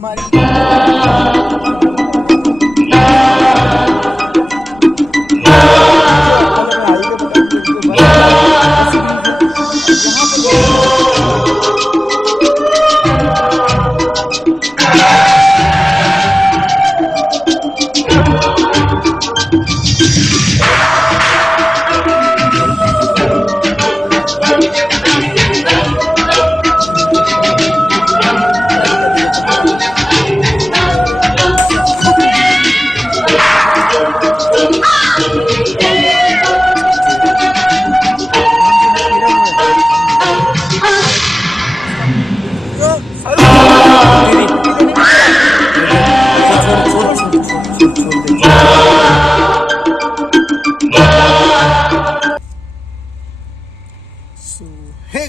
Hey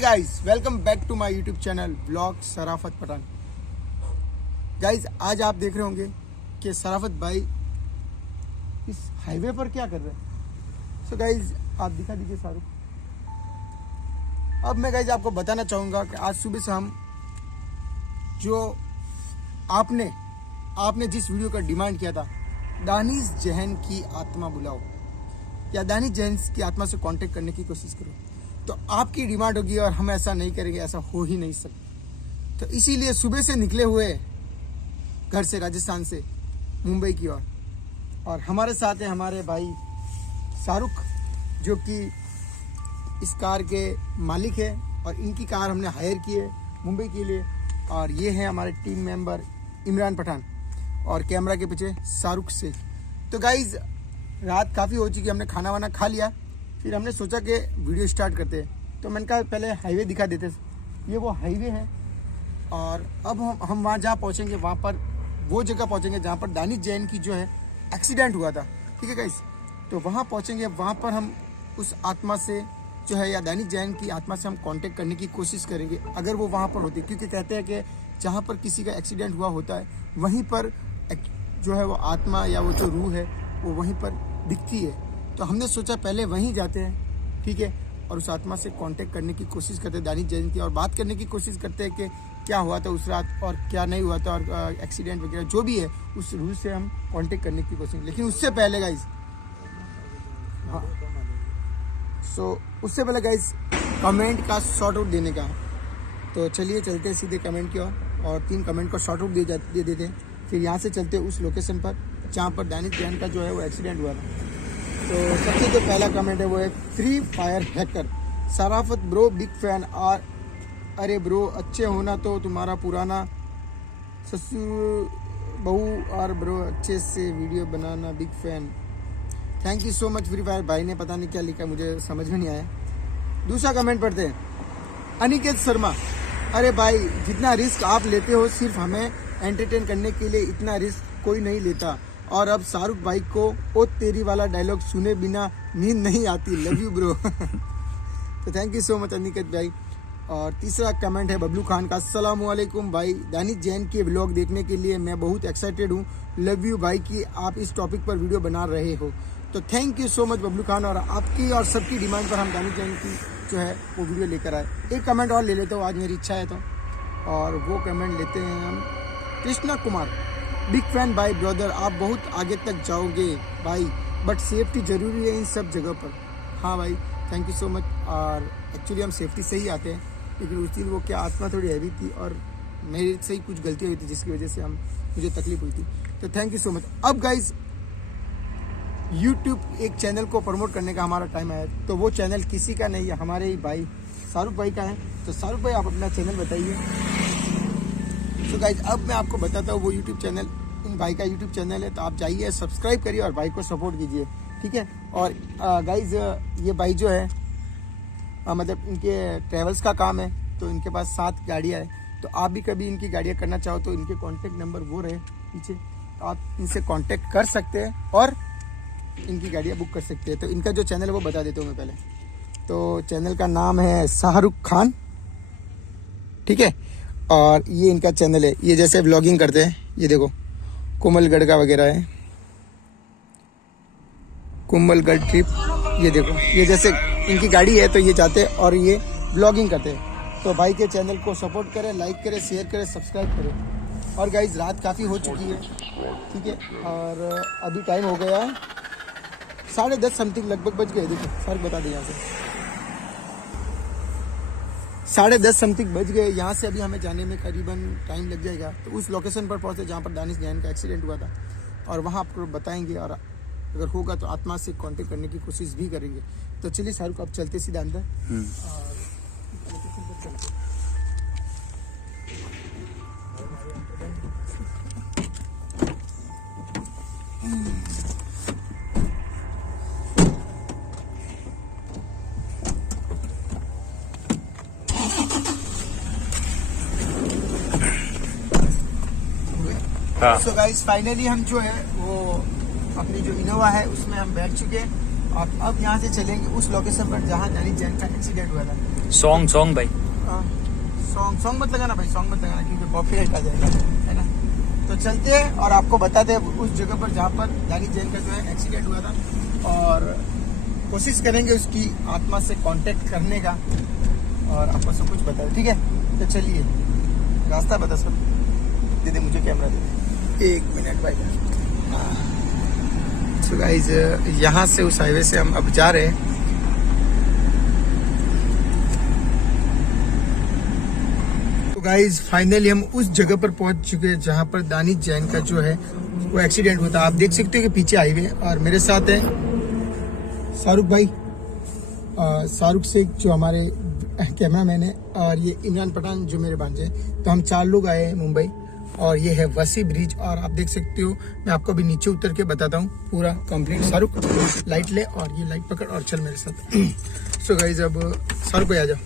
guys, welcome back to my YouTube channel blog Sharafat Pathan. Guys, आज आप देख रहे होंगे कि शराफत भाई इस हाईवे पर क्या कर रहे हैं। सो गाइस, आप दिखा दीजिए शाहरुख। अब मैं गाइस आपको बताना चाहूँगा कि आज सुबह से हम जो आपने जिस वीडियो का डिमांड किया था, दानिश जैन की आत्मा बुलाओ या दानिश जैन की आत्मा से कांटेक्ट करने की कोशिश करो, तो आपकी डिमांड होगी और हम ऐसा नहीं करेंगे, ऐसा हो ही नहीं सकता। तो इसीलिए सुबह से निकले हुए घर से, राजस्थान से मुंबई की ओर, और हमारे साथ है हमारे भाई शाहरुख, जो कि इस कार के मालिक है और इनकी कार हमने हायर की है मुंबई के लिए। और ये है हमारे टीम मेंबर इमरान पठान और कैमरा के पीछे शाहरुख से। तो गाइज, रात काफ़ी हो चुकी, हमने खाना वाना खा लिया, फिर हमने सोचा कि वीडियो स्टार्ट करते हैं। तो मैंने कहा पहले हाईवे दिखा देते। ये वो हाईवे है और अब हम वहाँ जहाँ पहुँचेंगे, वहाँ पर वो जगह पहुँचेंगे जहाँ पर दानिश जैन की जो है एक्सीडेंट हुआ था। ठीक है गाइस, तो वहाँ पहुँचेंगे, वहाँ पर हम उस आत्मा से जो है या दानिश जैन की आत्मा से हम कांटेक्ट करने की कोशिश करेंगे, अगर वो वहाँ पर होती है। क्योंकि कहते हैं कि जहाँ पर किसी का एक्सीडेंट हुआ होता है, वहीं पर जो है वो आत्मा या वो जो रूह है वो वहीं पर दिखती है। तो हमने सोचा पहले वहीं जाते हैं, ठीक है, और उस आत्मा से कांटेक्ट करने की कोशिश करते हैं दानिश जैन की, और बात करने की कोशिश करते हैं कि क्या हुआ था उस रात और क्या नहीं हुआ था, और एक्सीडेंट वगैरह जो भी है उस रूह से हम कांटेक्ट करने की कोशिश। लेकिन उससे पहले गाइस, हाँ, उससे पहले गाइस कमेंट का शॉर्ट आउट देने का। तो चलिए चलते हैं सीधे कमेंट की ओर और 3 कमेंट का शॉर्ट आउट दे देते हैं। फिर यहाँ से चलते हैं उस लोकेशन पर जहाँ पर दानिश जैन का जो है वो एक्सीडेंट हुआ था। तो सबसे जो पहला कमेंट है वो है फ्री फायर हैकर शराफत ब्रो, बिग फैन। और अरे ब्रो, अच्छे होना तो तुम्हारा पुराना ससुर बहू, और ब्रो अच्छे से video banana, big fan. Thank you so much free fire भाई ने पता नहीं क्या लिखा, मुझे समझ में नहीं आया। दूसरा कमेंट पढ़ते हैं, अनिकेत शर्मा। अरे भाई, जितना रिस्क आप लेते हो सिर्फ हमें एंटरटेन करने के लिए, इतना रिस्क कोई नहीं लेता। और अब शाहरुख भाई को ओ तेरी वाला डायलॉग सुने बिना नींद नहीं आती, लव यू ब्रो। तो thank you so much Aniket भाई। और तीसरा कमेंट है बबलू खान का, अस्सलाम वालेकुम भाई, दानिश जैन के व्लॉग देखने के लिए मैं बहुत एक्साइटेड हूँ, लव यू भाई कि आप इस टॉपिक पर वीडियो बना रहे हो। तो thank you so much Bablu Khan, और आपकी और सबकी डिमांड पर हम दानिश जैन की जो है वो वीडियो लेकर आए। एक कमेंट और ले लेते हो, आज मेरी इच्छा है तो, और वो कमेंट लेते हैं हम कृष्णा कुमार। बिग फैन भाई ब्रदर, आप बहुत आगे तक जाओगे भाई, बट सेफ्टी ज़रूरी है इन सब जगह पर। हाँ भाई, थैंक यू सो मच। और एक्चुअली हम सेफ्टी से ही आते हैं, लेकिन उस दिन वो क्या आत्मा थोड़ी हैवी थी और मेरे से ही कुछ गलती हुई थी जिसकी वजह से मुझे तकलीफ हुई थी। तो थैंक यू सो मच। अब गाइज, यूट्यूब एक चैनल को प्रमोट करने का हमारा टाइम आया, तो वो चैनल किसी का नहीं है, हमारे ही भाई शाहरुख भाई का है। तो शाहरुख भाई, आप अपना चैनल बताइए। तो गाइज, अब मैं आपको बताता हूँ वो यूट्यूब चैनल, इन भाई का यूट्यूब चैनल है, तो आप जाइए, सब्सक्राइब करिए और भाई को सपोर्ट कीजिए, ठीक है। और गाइज, ये भाई जो है मतलब इनके ट्रैवल्स का काम है, तो इनके पास 7 गाड़ियाँ हैं। तो आप भी कभी इनकी गाड़ियाँ करना चाहो तो इनके कॉन्टेक्ट नंबर वो रहे पीछे, तो आप इनसे कॉन्टेक्ट कर सकते हैं और इनकी गाड़ियाँ बुक कर सकते हैं। तो इनका जो चैनल है वो बता देता हूँ मैं पहले। तो चैनल का नाम है शाहरुख खान, ठीक है। और ये इनका चैनल है, ये जैसे व्लॉगिंग करते हैं, ये देखो कोमलगढ़ का वगैरह है, कोमलगढ़ ट्रिप, ये देखो, ये जैसे इनकी गाड़ी है तो ये जाते हैं और ये व्लॉगिंग करते हैं। तो भाई के चैनल को सपोर्ट करें, लाइक करें, शेयर करें, सब्सक्राइब करें। और गाइज रात काफ़ी हो चुकी है, ठीक है। और अभी टाइम हो गया 10:30 समथिंग लगभग बज गए। देखो फर्क बता दें, यहाँ से 10:30 समथिंग बज गए। यहाँ से अभी हमें जाने में करीबन टाइम लग जाएगा। तो उस लोकेशन पर पहुँचे जहाँ पर दानिश जैन का एक्सीडेंट हुआ था, और वहाँ आपको बताएंगे, और अगर होगा तो आत्मा से कांटेक्ट करने की कोशिश भी करेंगे। तो चलिए शाहरुख, अब चलते सीधा अंदर और सो गाइस फाइनली हम जो है वो अपनी जो इनोवा है उसमें हम बैठ चुके हैं, और अब यहाँ से चलेंगे उस लोकेशन पर जहाँ दानिश जैन का एक्सीडेंट हुआ था। सॉन्ग भाई, सॉन्ग मत लगाना भाई, सॉन्ग मत लगाना क्योंकि कॉपीराइट आ जाएगा, है ना। तो चलते हैं और आपको बताते हैं उस जगह पर जहाँ पर दानिश जैन का जो है एक्सीडेंट हुआ था, और कोशिश करेंगे उसकी आत्मा से कांटेक्ट करने का, और आपको सब कुछ बता दें, ठीक है। तो चलिए, रास्ता बता सब, दे दे मुझे कैमरा, दे दे 1 मिनट भाई। तो गाइज यहाँ से उस हाईवे से हम अब जा रहे हैं। तो गाइज फाइनली हम उस जगह पर पहुंच चुके हैं जहाँ पर दानिश जैन का जो है वो एक्सीडेंट हुआ था। आप देख सकते हो कि पीछे हाईवे, और मेरे साथ है शाहरुख भाई, शाहरुख शेख जो हमारे कैमरामैन है, और ये इमरान पठान जो मेरे भांजे। तो हम 4 लोग आए हैं मुंबई, और ये है वसी ब्रिज। और आप देख सकते हो, मैं आपको अभी नीचे उतर के बताता हूँ पूरा कंप्लीट। शाहरुख लाइट ले, और ये लाइट पकड़ और चल मेरे साथ। सो गाइज अब शाहरुख भाई आ जाओ,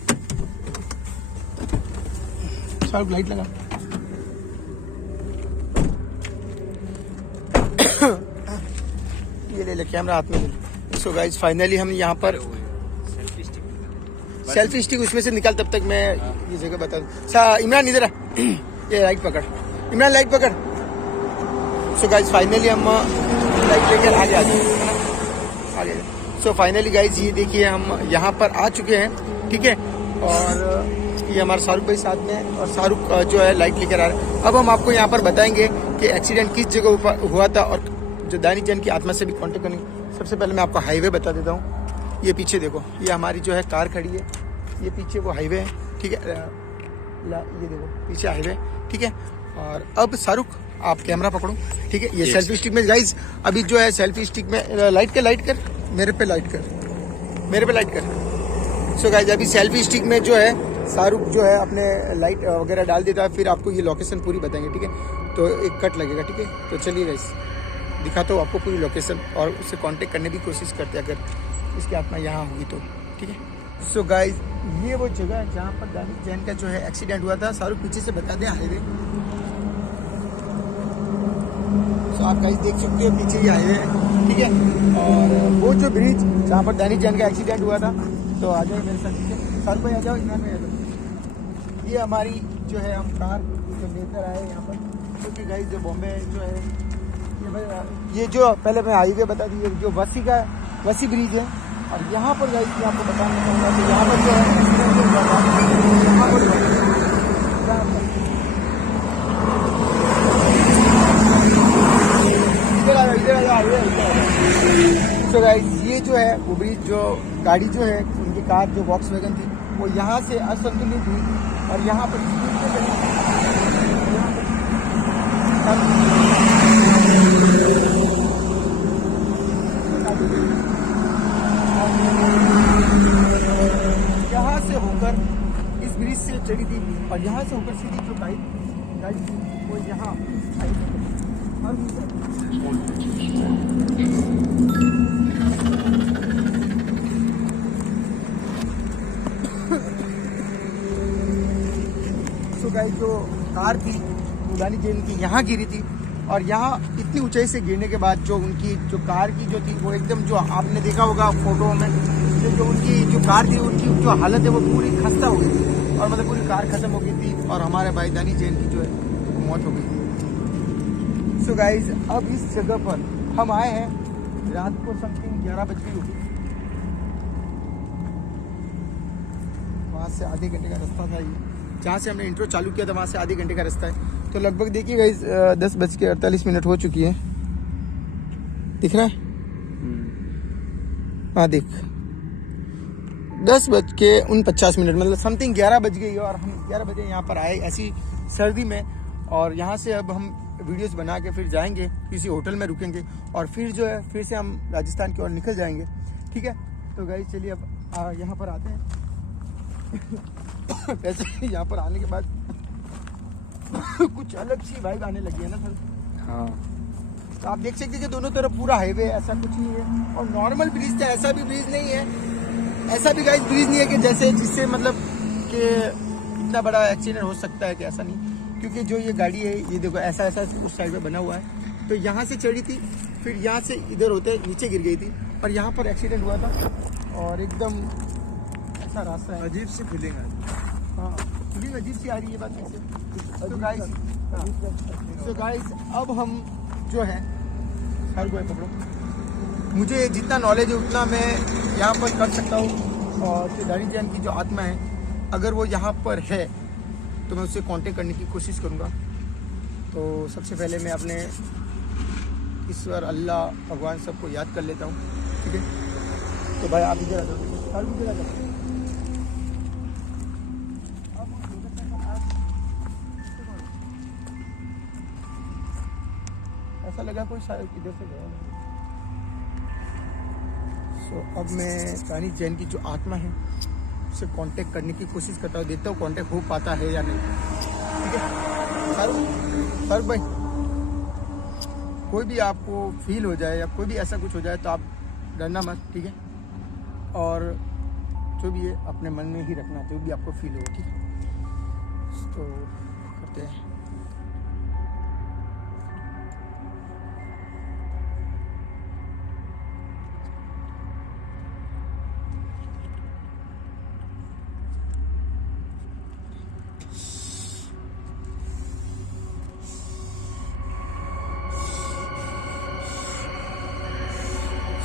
शाहरुख लाइट लगा। ये ले ले कैमरा हाथ में ले। सो गाइज फाइनली हम यहाँ पर सेल्फी स्टिक उसमें से निकाल, तब तक मैं ये जगह बता दूँ। इमरान इधर आ, ये लाइट पकड़, इमरान लाइट पकड़। सो गाइज फाइनली हम लाइट लेकर आगे आ गए। सो फाइनली गाइज ये देखिए हम यहाँ पर आ चुके हैं, ठीक है। और ये हमारा शाहरुख भाई साथ में है, और शाहरुख जो है लाइट लेकर आ रहा है। अब हम आपको यहाँ पर बताएंगे कि एक्सीडेंट किस जगह पर हुआ था, और जो दानिश जैन की आत्मा से भी कॉन्टेक्ट करेंगे। सबसे पहले मैं आपको हाईवे बता देता हूँ। ये पीछे देखो, ये हमारी जो है कार खड़ी है, ये पीछे वो हाईवे है, ठीक है। ये देखो पीछे हाईवे, ठीक है। और अब शाहरुख आप कैमरा पकड़ो, ठीक है। ये सेल्फी स्टिक में गाइज अभी जो है सेल्फी स्टिक में लाइट कर, मेरे पे लाइट कर। सो गाइज अभी सेल्फी स्टिक में जो है शाहरुख जो है अपने लाइट वगैरह डाल देता है, फिर आपको ये लोकेशन पूरी बताएंगे, ठीक है। तो एक कट लगेगा, ठीक है। तो चलिए गाइज दिखाता हूँ आपको पूरी लोकेशन, और उससे कांटेक्ट करने की कोशिश करते हैं अगर इसकी आत्मा यहाँ होगी तो, ठीक है। सो गाइज ये वो जगह है जहाँ पर दानिश जैन का जो है एक्सीडेंट हुआ था। शाहरुख पीछे से बता दें हाईवे। सो आप गाइज देख सकते हो पीछे ही हाईवे है, ठीक है। और वो जो ब्रिज जहाँ पर दानिश जैन का एक्सीडेंट हुआ था, तो आ जाओ मेरे साथ, ठीक है। शाहरुख भाई आ जाओ, इमरान भाई आ जाओ। ये हमारी जो है हम कार जो लेकर आए यहाँ पर, क्योंकि गाइज जो बॉम्बे जो है ये जो पहले मैं हाईवे बता दी, जो वसी ब्रिज है। और यहाँ पर गाइस मैं आपको बताना चाहूँगा कि यहाँ पर जो है एक्सीडेंट हुआ था, यहाँ पर इधर। तो गाइस ये जो है वो ब्रिज, जो गाड़ी जो है उनकी कार जो वॉक्सवैगन थी, वो यहाँ से असंतुलित हुई, और यहाँ पर यहाँ से होकर इस ब्रिज से चढ़ी थी, और यहाँ से होकर सीधी जो गाड़ी वो यहाँ आई। तो गाइस जो कार थी दानिश जैन की यहाँ गिरी थी, और यहाँ इतनी ऊंचाई से गिरने के बाद जो उनकी जो कार की जो थी वो एकदम, जो आपने देखा होगा फोटो में, जो उनकी जो कार थी उनकी जो हालत है वो पूरी खस्ता हो गई थी, और मतलब पूरी कार खत्म हो गई थी, और हमारे भाई दानिश जैन की जो है वो मौत हो गई थी। सो गाइज अब इस जगह पर हम आए हैं, रात को समथिंग 11 बज गई होगी। वहाँ से आधे घंटे का रास्ता था, ये जहाँ से हमने इंट्रो चालू किया था वहाँ से आधे घंटे का रास्ता है। तो तो लगभग देखिए गाइस 10:48 हो चुकी है। दिख रहा है? हाँ देख, 10:49 मतलब समथिंग 11 बज गई और हम 11 बजे यहाँ पर आए ऐसी सर्दी में। और यहाँ से अब हम वीडियोस बना के फिर जाएंगे, किसी होटल में रुकेंगे और फिर जो है फिर से हम राजस्थान की ओर निकल जाएंगे। ठीक है, तो गाइस चलिए अब यहाँ पर आते हैं। वैसे यहाँ पर आने के बाद कुछ अलग सी वाइब आने लगी है ना सर। हाँ, तो आप देख सकते हैं कि दोनों तरफ पूरा हाईवे, ऐसा कुछ नहीं है। और नॉर्मल ब्रिज था, ऐसा भी ब्रिज नहीं है, ऐसा भी गाइस ब्रिज नहीं है कि जैसे जिससे मतलब कि इतना बड़ा एक्सीडेंट हो सकता है कि ऐसा नहीं। क्योंकि जो ये गाड़ी है ये देखो ऐसा ऐसा उस साइड में बना हुआ है, तो यहाँ से चढ़ी थी, फिर यहाँ से इधर होते नीचे गिर गई थी और यहाँ पर एक्सीडेंट हुआ था। और एकदम ऐसा रास्ता है, अजीब सी फीलिंग है। हाँ फीलिंग अजीब सी आ रही है बात से। तो गाइस अब हम जो है हर कोई पकड़ो, मुझे जितना नॉलेज है उतना मैं यहाँ पर कर सकता हूँ। और दानिश जैन की जो आत्मा है अगर वो यहाँ पर है तो मैं उससे कांटेक्ट करने की कोशिश करूँगा। तो सबसे पहले मैं अपने ईश्वर अल्लाह भगवान सबको याद कर लेता हूँ। ठीक है, तो भाई आप इधर आ जाओ, इधर आ जाओ। ऐसा लगा कोई शायद इधर से गया। सो अब मैं दानिश जैन की जो आत्मा है उससे कांटेक्ट करने की कोशिश करता हूँ, देखता हूँ कांटेक्ट हो पाता है या नहीं। ठीक है सर भाई, कोई भी आपको फील हो जाए या कोई भी ऐसा कुछ हो जाए तो आप डरना मत। ठीक है, और जो भी है अपने मन में ही रखना, जो भी आपको फील हो। ठीक है, तो करते हैं।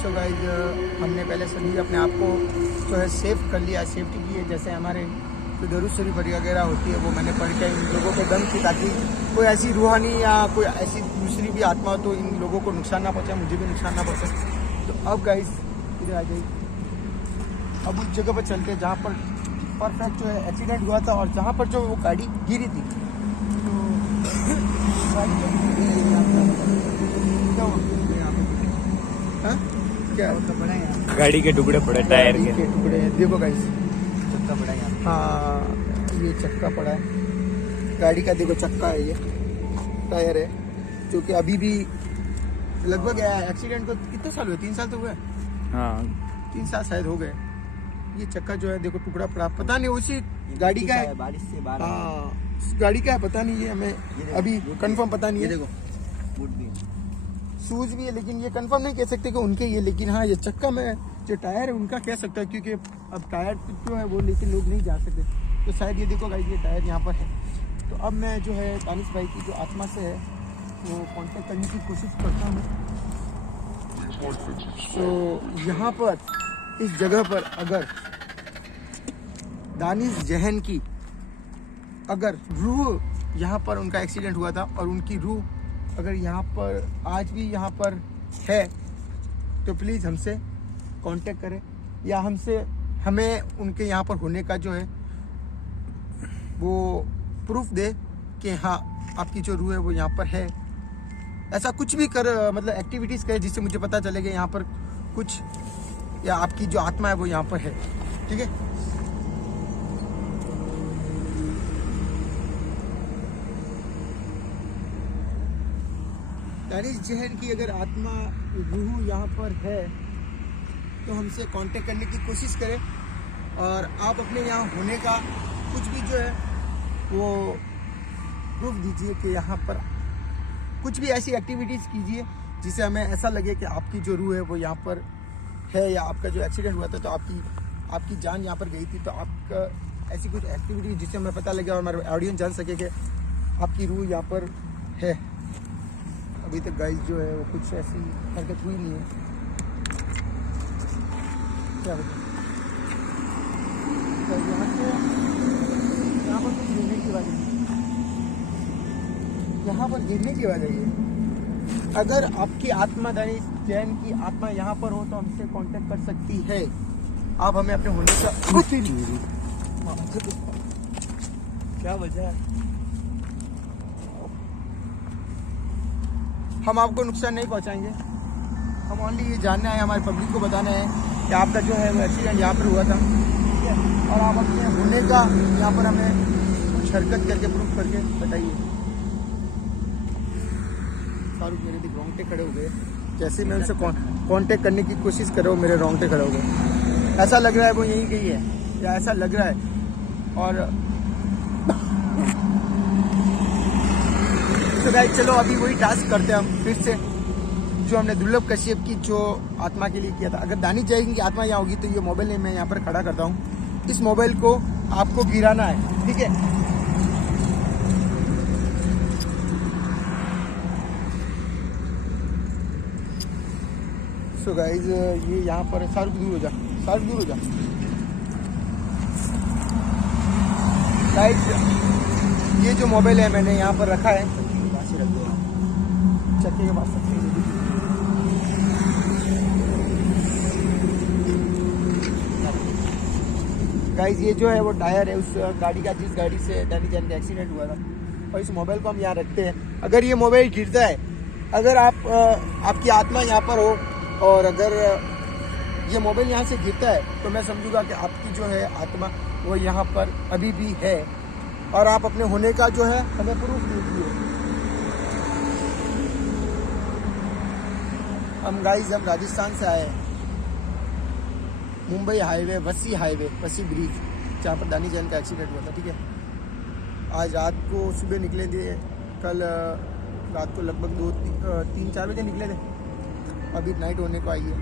सो गाइज हमने पहले सभी अपने आप को जो है सेफ कर लिया, सेफ्टी की है। जैसे हमारे जो दरूद शरीफ वगैरह होती है वो मैंने पढ़ के इन लोगों को दम की, ताकि कोई ऐसी रूहानी या कोई ऐसी दूसरी भी आत्मा हो तो इन लोगों को नुकसान ना पहुँचे, मुझे भी नुकसान ना पहुँचे। तो अब गाइज इधर आ गई, अब उस जगह पर चलते जहाँ पर परफेक्ट जो है एक्सीडेंट हुआ था और जहाँ पर जो वो गाड़ी गिरी थी। तो क्या पड़ा है? गाड़ी के टुकड़े पड़े, टायर के टुकड़े देखो गाइस, चक्का पड़ा है। हाँ ये चक्का पड़ा है गाड़ी का, देखो चक्का है, ये टायर है जो कि अभी भी लगभग एक्सीडेंट को कितने साल हुए? 3 साल तो हुए। हाँ 3 साल शायद हो गए। ये चक्का जो है देखो टुकड़ा पड़ा, पता नहीं उसी गाड़ी का है, बारिश से बाहर। हाँ गाड़ी का है, पता नहीं, ये हमें अभी कंफर्म पता नहीं है। देखो बूट भी शूज भी है, लेकिन ये कंफर्म नहीं कह सकते कि उनके ये, लेकिन हाँ ये चक्का में जो टायर है उनका कह सकता है, क्योंकि अब टायर जो है वो लेके लोग नहीं जा सकते। तो शायद ये देखो गाइस, ये टायर यहाँ पर है। तो अब मैं जो है दानिश भाई की जो आत्मा से है वो कांटेक्ट करने की कोशिश करता हूँ। तो यहाँ पर इस जगह पर अगर दानिश जैन की अगर रूह, यहाँ पर उनका एक्सीडेंट हुआ था और उनकी रूह अगर यहाँ पर आज भी यहाँ पर है तो प्लीज़ हमसे कांटेक्ट करें या हमें उनके यहाँ पर होने का जो है वो प्रूफ दे कि हाँ आपकी जो रूह है वो यहाँ पर है। ऐसा कुछ भी मतलब एक्टिविटीज़ करे जिससे मुझे पता चले कि यहाँ पर कुछ या आपकी जो आत्मा है वो यहाँ पर है। ठीक है, दानिश जैन की अगर आत्मा रूह यहाँ पर है तो हमसे कांटेक्ट करने की कोशिश करें और आप अपने यहाँ होने का कुछ भी जो है वो प्रूफ दीजिए कि यहाँ पर कुछ भी ऐसी एक्टिविटीज़ कीजिए जिससे हमें ऐसा लगे कि आपकी जो रूह है वो यहाँ पर है, या आपका जो एक्सीडेंट हुआ था तो आपकी जान यहाँ पर गई थी, तो आपका ऐसी कुछ एक्टिविटी जिससे हमें पता लगे और हमारे ऑडियंस जान सके कि आपकी रूह यहाँ पर है। अभी तक गाइस जो है वो कुछ ऐसी हरकत हुई नहीं है। क्या बताएं, यहाँ पर कुछ लेने की बात नहीं। यहाँ पर गिरने की वजह ये, अगर आपकी आत्मा दानिश जैन की आत्मा यहाँ पर हो तो हमसे कांटेक्ट कर सकती है। आप हमें अपने होने का क्या वजह है? हम आपको नुकसान नहीं पहुंचाएंगे। हम ओनली ये जानना है, हमारे पब्लिक को बताना है कि आपका जो है वो एक्सीडेंट यहाँ पर हुआ था, ठीक है। और आप अपने होने का यहाँ पर हमें कुछ हरकत करके प्रूफ करके बताइए। शाहरुख मेरे भी रोंगटे खड़े हो गए, जैसे मैं उनसे कांटेक्ट करने की कोशिश कर रहा हूँ मेरे रोंगटे खड़े हो गए। ऐसा लग रहा है वो यहीं कहीं है, या ऐसा लग रहा है। और तो गाइस चलो अभी वही टास्क करते हैं हम फिर से, जो हमने दुर्लभ कश्यप की जो आत्मा के लिए किया था। अगर दानिश जैन की आत्मा यहाँ होगी तो ये मोबाइल मैं यहाँ पर खड़ा करता हूँ, इस मोबाइल को आपको गिराना है, ठीक है। सो गाइस ये यहाँ पर शाहरुख दूर हो जा, शाहरुख दूर हो जा। गाइस ये जो मोबाइल है मैंने यहाँ पर रखा है, चक्के के पास गाइस ये जो है वो टायर है उस गाड़ी का जिस गाड़ी से दानिश जैन का एक्सीडेंट हुआ था, और इस मोबाइल को हम यहाँ रखते हैं। अगर ये मोबाइल गिरता है, अगर आपकी आत्मा यहाँ पर हो और अगर ये मोबाइल यहाँ से गिरता है तो मैं समझूंगा कि आपकी जो है आत्मा वो यहाँ पर अभी भी है, और आप अपने होने का जो है हमें प्रूफ दीजिए। हम राजस्थान से आए हैं, मुंबई हाईवे, वसी ब्रिज, जहाँ पर दानिश जैन का एक्सीडेंट हुआ था, ठीक है। आज रात को सुबह निकले थे, कल रात को लगभग 3-4 बजे निकले थे, अभी नाइट होने को आई है।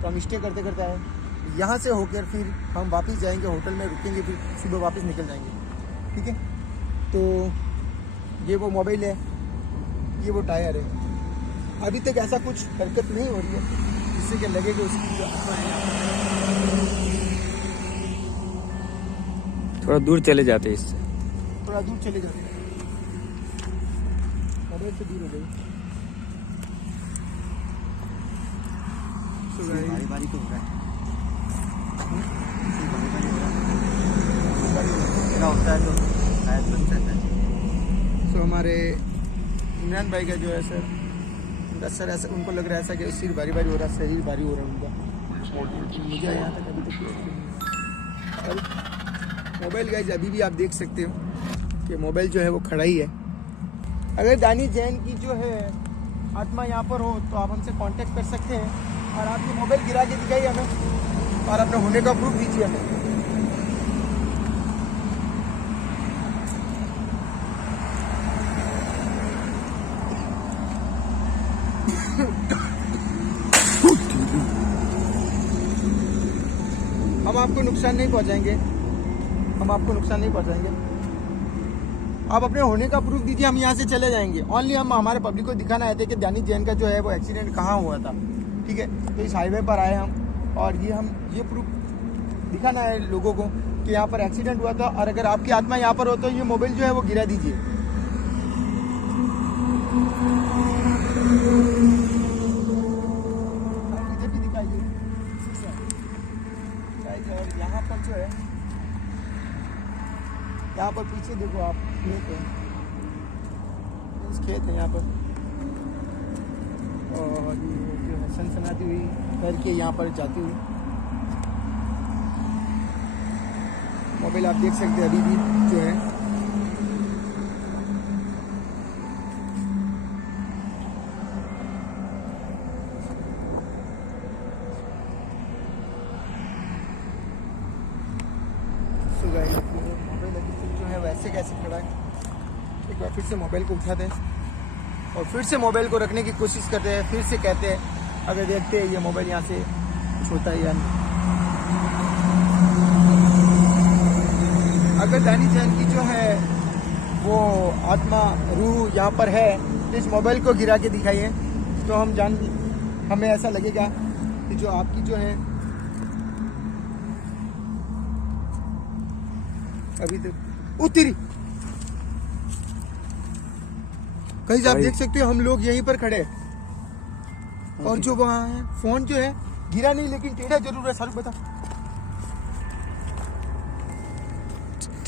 तो हम स्टे करते करते आए, यहाँ से होकर फिर हम वापस जाएंगे, होटल में रुकेंगे, फिर सुबह वापस निकल जाएंगे, ठीक है। तो ये वो मोबाइल है, ये वो टायर है। अभी तक ऐसा कुछ हरकत नहीं हो रही है जिससे कि लगे कि उसकी जो आत्मा है। थोड़ा दूर चले जाते इससे, थोड़ा दूर चले जाते हैं, मोबाइल से दूर हो गई। बारी तो हो रहा है, होता है तो शायद बन सकता है। सो हमारे इमरान भाई का जो है सर ऐसा उनको लग रहा है ऐसा कि सिर भारी भारी हो रहा है, शरीर भारी हो रहा है उनका। मुझे यहाँ तक अभी तक मोबाइल गाइस अभी भी आप देख सकते हो कि मोबाइल जो है वो खड़ा ही है। अगर दानिश जैन की जो है आत्मा यहाँ पर हो तो आप हमसे कांटेक्ट कर सकते हैं, और आपकी मोबाइल गिरा के दिखाइए हमें, और अपने होने का प्रूफ दीजिए हमें। हम आपको नुकसान नहीं पहुंचाएंगे, हम आपको नुकसान नहीं पहुंचाएंगे। आप अपने होने का प्रूफ दीजिए, हम यहाँ से चले जाएंगे। ओनली हम हमारे पब्लिक को दिखाना आए थे कि दानिश जैन का जो है वो एक्सीडेंट कहाँ हुआ था, ठीक है। तो इस हाईवे पर आए हम, और ये प्रूफ दिखाना है लोगों को कि यहाँ पर एक्सीडेंट हुआ था, और अगर आपकी आत्मा यहाँ पर हो तो ये मोबाइल जो है वो गिरा दीजिए। इधर भी दिखाइए। और यहाँ पर जो है, यहाँ पर पीछे देखो आप, खेत है, खेत है यहाँ पर, और ये जो है सनसनाती हुई करके यहाँ पर जाती हुई मोबाइल आप देख सकते हैं अभी भी जो है। मोबाइल अभी तक जो है वैसे कैसे खड़ा है। एक बार फिर से मोबाइल को उठाते हैं और फिर से मोबाइल को रखने की कोशिश करते हैं, फिर से कहते हैं, अगर देखते हैं ये मोबाइल यहाँ से कुछ होता है या नहीं। अगर दानिश जैन की जो है वो आत्मा रूह यहाँ पर है तो इस मोबाइल को गिरा के दिखाइए, तो हमें ऐसा लगेगा कि जो आपकी जो है अभी तक उतरी कहीं आप देख सकते हो हम लोग यहीं पर खड़े हैं। और जो वहाँ है फोन जो है गिरा नहीं लेकिन टेढ़ा जरूर है। सारू बता।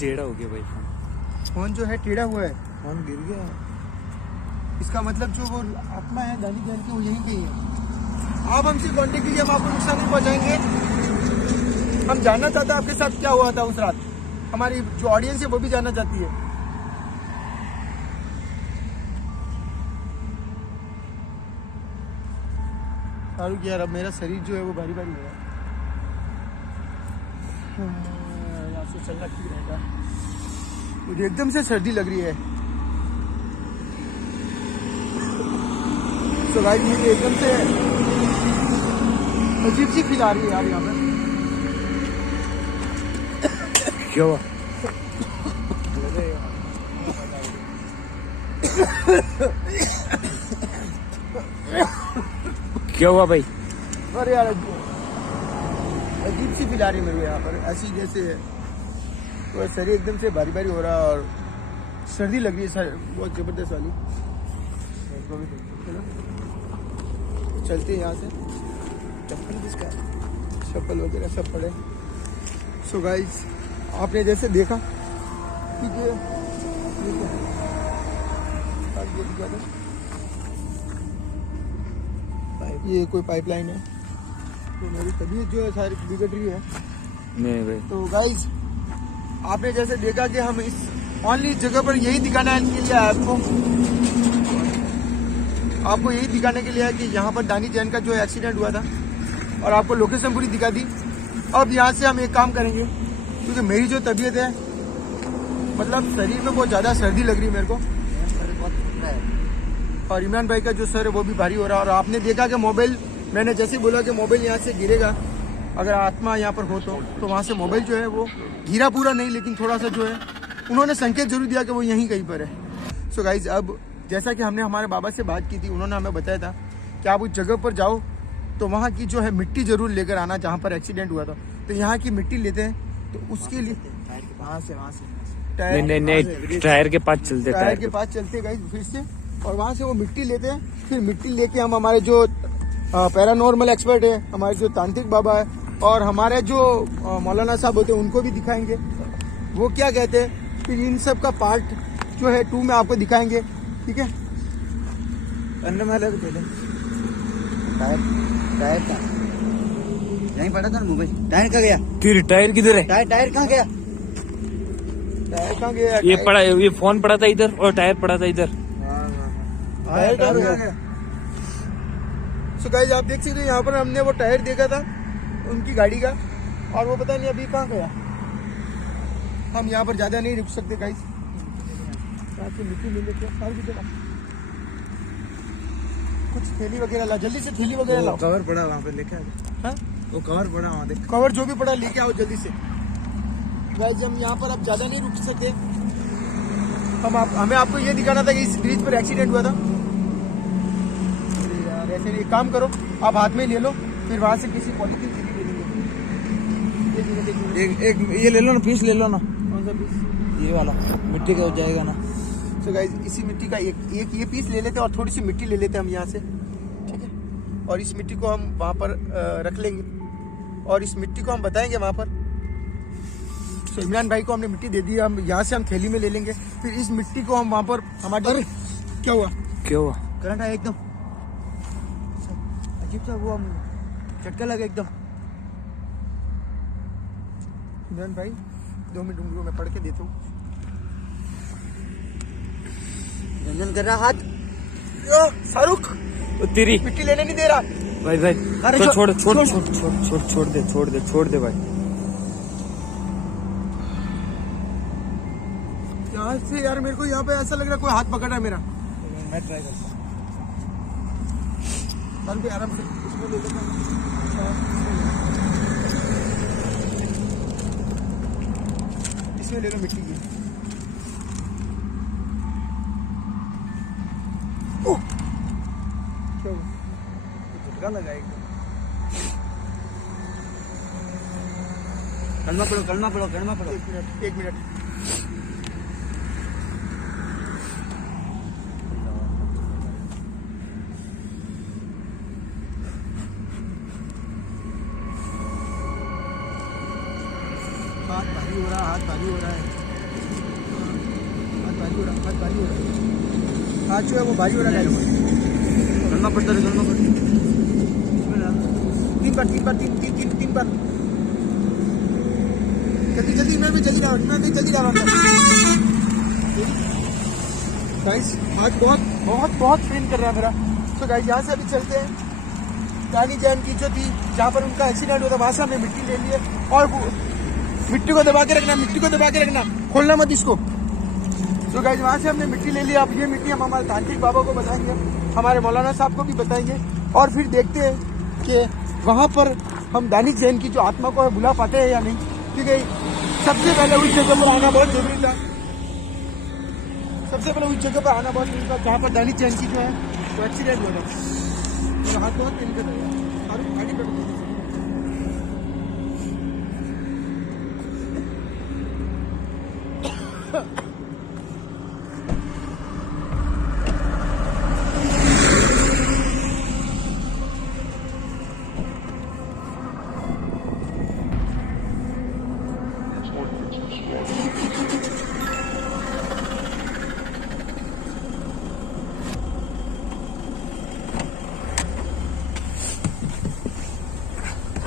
टेढ़ा हो गया भाई फोन जो है टेढ़ा हुआ है। फोन गिर गया। इसका मतलब जो वो आत्मा है दानी जान की वो यहीं कहीं है। आप हमसे कांटेक्ट कीजिए, हम आपको नुकसान नहीं पहुंचाएंगे। हम जानना चाहते हैं आपके साथ क्या हुआ था उस रात। हमारी जो ऑडियंस है वो भी जानना चाहती है। शाहरुख यार अब मेरा शरीर जो है वो भारी भारी हो रहा है। यहाँ से चलना ठीक रहेगा। मुझे एकदम से सर्दी लग रही है। तो गाइस मुझे एकदम से अजीब सी फील आ रही है यार यहाँ पे। क्या हुआ? क्या हुआ भाई? अरे यार अजीब सी फील आ रही है मेरे को यहाँ पर। ऐसी जैसे तो शरीर एकदम से भारी भारी हो रहा है और सर्दी लग रही है बहुत जबरदस्त वाली। चलते हैं यहाँ से। चप्पल किसका? चप्पल वगैरह सब पड़े। सो गाइस आपने जैसे देखा कि ये कोई पाइपलाइन है। तो मेरी तबीयत जो है सारी बिगड़ रही है। नहीं भाई। तो गाइस आपने जैसे देखा कि हम इस ओनली जगह पर यही दिखाने के लिए आए आपको यही दिखाने के लिए है कि यहाँ पर दानी जैन का जो एक्सीडेंट हुआ था और आपको लोकेशन पूरी दिखा दी। अब यहाँ से हम एक काम करेंगे क्योंकि मेरी जो तबीयत है मतलब शरीर में बहुत ज़्यादा सर्दी लग रही है मेरे को। और इमरान भाई का जो सर है वो भी भारी हो रहा है। और आपने देखा कि मोबाइल, मैंने जैसे ही बोला कि मोबाइल यहाँ से गिरेगा अगर आत्मा यहाँ पर हो तो वहाँ से मोबाइल जो है वो गिरा पूरा नहीं लेकिन थोड़ा सा जो है उन्होंने संकेत जरूर दिया कि वो यहीं कहीं पर है। सो गाइज अब जैसा कि हमने हमारे बाबा से बात की थी, उन्होंने हमें बताया था कि आप उस जगह पर जाओ तो वहाँ की जो है मिट्टी जरूर लेकर आना जहाँ पर एक्सीडेंट हुआ था। तो यहाँ की मिट्टी लेते हैं तो उसके लिए वहाँ से नहीं टायर के पास चलते। टायर के पास चलते गाइज फिर से और वहाँ से वो मिट्टी लेते हैं। फिर मिट्टी लेके हम हमारे जो पैरानॉर्मल एक्सपर्ट है, हमारे जो तांत्रिक बाबा है और हमारे जो मौलाना साहब होते हैं उनको भी दिखाएंगे वो क्या कहते हैं। फिर इन सब का पार्ट जो है 2 में आपको दिखाएंगे। ठीक है। अंदर में लग पहले टायर का यहीं पड़ा था मोबाइल। टायर कहाँ गया? फिर टायर किधर है? टायर कहाँ गया? टायर कहाँ गया? ये पड़ा, ये फोन पड़ा था इधर और टायर पड़ा था इधर। टायर कहाँ गया? सो गाइस आप देख सकते हैं यहाँ पर हमने वो टायर देखा था उनकी गाड़ी का और वो पता नहीं अभी कहाँ गया। हम यहाँ पर ज्यादा नहीं रुक सकते गाइस। यहाँ से मिट्टी ले लेते हैं। कुछ थैली वगैरह ला, जल्दी से थैली वगैरह लाओ। कवर पड़ा वहाँ पे लेके हाँ वो कवर पड़ा वहाँ देख। कवर जो भी पड़ा लेके आओ जल्दी से। गाइस हम यहाँ पर अब ज्यादा नहीं रुक सकते। हमें आपको ये दिखाना था कि इस ब्रिज पर एक्सीडेंट हुआ था। यार ऐसे एक काम करो, आप हाथ में ले लो फिर वहां से किसी पॉलिथीन ले लेंगे। एक ये ले लो ना, पीस ले लो ना। कौन सा पीस? ये वाला मिट्टी का हो जाएगा ना। सो गाइस इसी मिट्टी का एक ये पीस ले लेते हैं और थोड़ी सी मिट्टी ले लेते हैं हम यहाँ से। ठीक है। और इस मिट्टी को हम वहाँ पर रख लेंगे और इस मिट्टी को हम बताएंगे वहाँ पर। तो इमरान भाई को हमने मिट्टी दे दी, हम यहाँ से हम थैली में ले लेंगे। फिर इस मिट्टी को हम वहाँ पर हमारे क्या हुआ करंट आया एकदम अजीब सा, वो झटका लगा एकदम। इमरान भाई 2 मिनट उंगलियों में पढ़ के देता हूँ। रंजन कर रहा हाथ। शाहरुख तेरी मिट्टी लेने नहीं दे रहा भाई। अरे तो छोड़ दे भाई। यहाँ से यार मेरे को यहाँ पे ऐसा लग रहा है कोई हाथ पकड़ रहा है मेरा। मैं ट्राई करता हूँ। आराम से इसमें ले लेता हूँ। इसमें ले लो मिट्टी की। झटका लगा एकदम। कलमा पड़ो। एक मिनट हाथ भारी हो रहा है, हाथ भारी हो रहा है, हाथ भारी हो रहा है, हाथ जो है वो भारी हो रहा है। करना पड़ता है, करना पड़ता है। तीन बार जल्दी जल्दी, मैं भी जल्दी डाल रहा हूँ गाइस। हाथ बहुत पेन कर रहा है मेरा। तो गाइस यहाँ से अभी चलते हैं दानी जैन की जो थी जहाँ पर उनका एक्सीडेंट हुआ था, वहाँ से हमने मिट्टी ले ली है और वो मिट्टी को दबा के रखना, खोलना मत इसको। तो गाइस वहाँ से हमने मिट्टी ले ली। अब ये मिट्टी हम हमारे तांत्रिक बाबा को बताएंगे, हमारे मौलाना साहब को भी बताएंगे और फिर देखते हैं कि वहाँ पर हम दानिश जैन की जो आत्मा को है बुला पाते हैं या नहीं। क्योंकि सबसे पहले उस जगह पर आना बहुत जरूरी था, जहाँ पर दानिश जैन की जो है वो एक्सीडेंट हुआ था। मेरा हाथ बहुत पेन कर रहा है, गाड़ी पे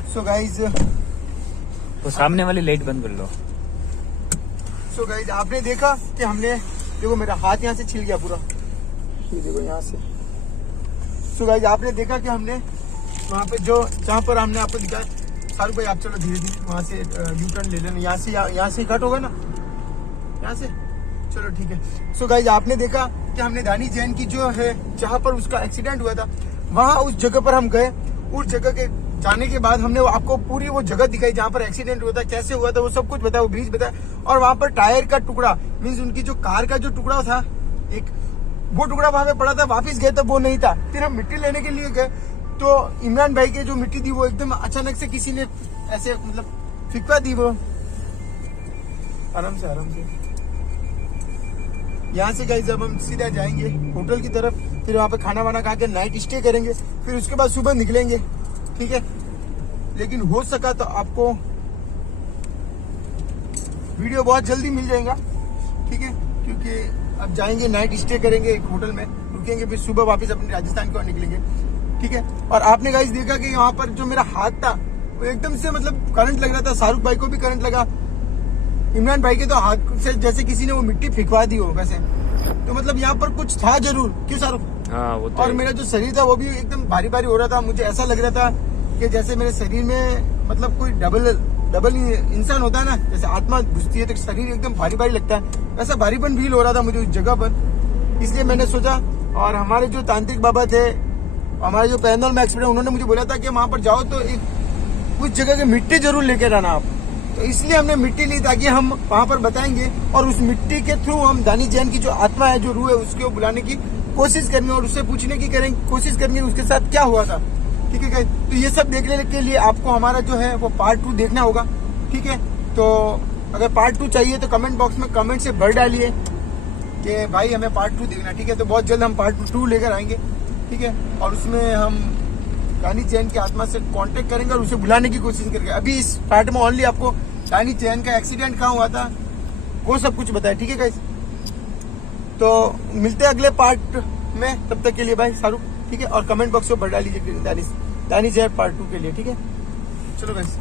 सो गाइज, वो सामने वाली लाइट बंद कर लो। सो गाइज आपने देखा कि हमने, देखो मेरा हाथ यहाँ से छिल गया पूरा, ये देखो यहाँ से। सो गाइज आपने देखा कि हमने वहाँ पे जो जहाँ पर हमने आपको दिखाया, शाहरुख भाई आप चलो धीरे धीरे वहाँ से यू टर्न ले लेना, यहाँ से कट होगा ना, यहाँ से, चलो ठीक है। सो गाइज आपने देखा कि हमने दानिश जैन की जो है जहाँ पर उसका एक्सीडेंट हुआ था, वहाँ उस जगह पर हम गए। उस जगह के जाने के बाद हमने आपको पूरी वो जगह दिखाई जहाँ पर एक्सीडेंट हुआ था, कैसे हुआ था, वो सब कुछ बताया, वो ब्रिज बताया। और वहाँ पर टायर का टुकड़ा, मीन्स उनकी जो कार का जो टुकड़ा था एक, वो टुकड़ा वहाँ पे पड़ा था। वापस गए तो वो नहीं था। फिर हम मिट्टी लेने के लिए गए तो इमरान भाई के जो मिट्टी थी वो एकदम अचानक से किसी ने ऐसे मतलब फिकवा दी। वो आराम से यहाँ से गए जब हम सीधा जाएंगे होटल की तरफ, फिर वहाँ पे खाना वाना खा के नाइट स्टे करेंगे, फिर उसके बाद सुबह निकलेंगे, ठीक है। लेकिन हो सका तो आपको वीडियो बहुत जल्दी मिल जाएगा, ठीक है, क्योंकि अब जाएंगे नाइट स्टे करेंगे एक होटल में, रुकेंगे, फिर सुबह वापस अपने राजस्थान की ओर निकलेंगे, ठीक है। और आपने गाइस देखा कि यहाँ पर जो मेरा हाथ था वो एकदम से मतलब करंट लग रहा था। शाहरुख भाई को भी करंट लगा, इमरान भाई के तो हाथ से जैसे किसी ने वो मिट्टी फेंकवा दी हो वैसे। तो मतलब यहाँ पर कुछ था जरूर, क्यों शाहरुख? हाँ, वो तो और मेरा जो शरीर था वो भी एकदम भारी भारी हो रहा था। मुझे ऐसा लग रहा था कि जैसे मेरे शरीर में मतलब कोई डबल इंसान होता है ना, जैसे आत्मा घुसती है तो शरीर एकदम भारी भारी लगता है, वैसा भारीपन फील हो रहा था मुझे उस जगह पर। इसलिए मैंने सोचा, और हमारे जो तांत्रिक बाबा थे, हमारे जो पैरानॉर्मल एक्सपर्ट, उन्होंने मुझे बोला था कि वहाँ पर जाओ तो एक उस जगह की मिट्टी जरूर लेकर आना आप। तो इसलिए हमने मिट्टी ली ताकि हम वहाँ पर बताएंगे और उस मिट्टी के थ्रू हम दानिश जैन की जो आत्मा है, जो रूह है, उसको बुलाने की कोशिश करनी और उससे पूछने की कोशिश करनी उसके साथ क्या हुआ था, ठीक है। तो ये सब देखने के लिए आपको हमारा जो है वो पार्ट 2 देखना होगा, ठीक है। तो अगर पार्ट 2 चाहिए तो कमेंट बॉक्स में कमेंट से भर डालिए कि भाई हमें पार्ट 2 देखना, ठीक है। तो बहुत जल्द हम पार्ट 2 लेकर आएंगे, ठीक है। और उसमें हम दानिश जैन की आत्मा से कांटेक्ट करेंगे और उसे बुलाने की कोशिश करेंगे। अभी इस पार्ट में ओनली आपको दानिश जैन का एक्सीडेंट कहाँ हुआ था वो सब कुछ बताया, ठीक है गाइस। तो मिलते हैं अगले पार्ट में, तब तक के लिए भाई शाहरुख, ठीक है। और कमेंट बॉक्स में भर डालिए दानिश जैन पार्ट 2 के लिए, ठीक है। चलो गाइस।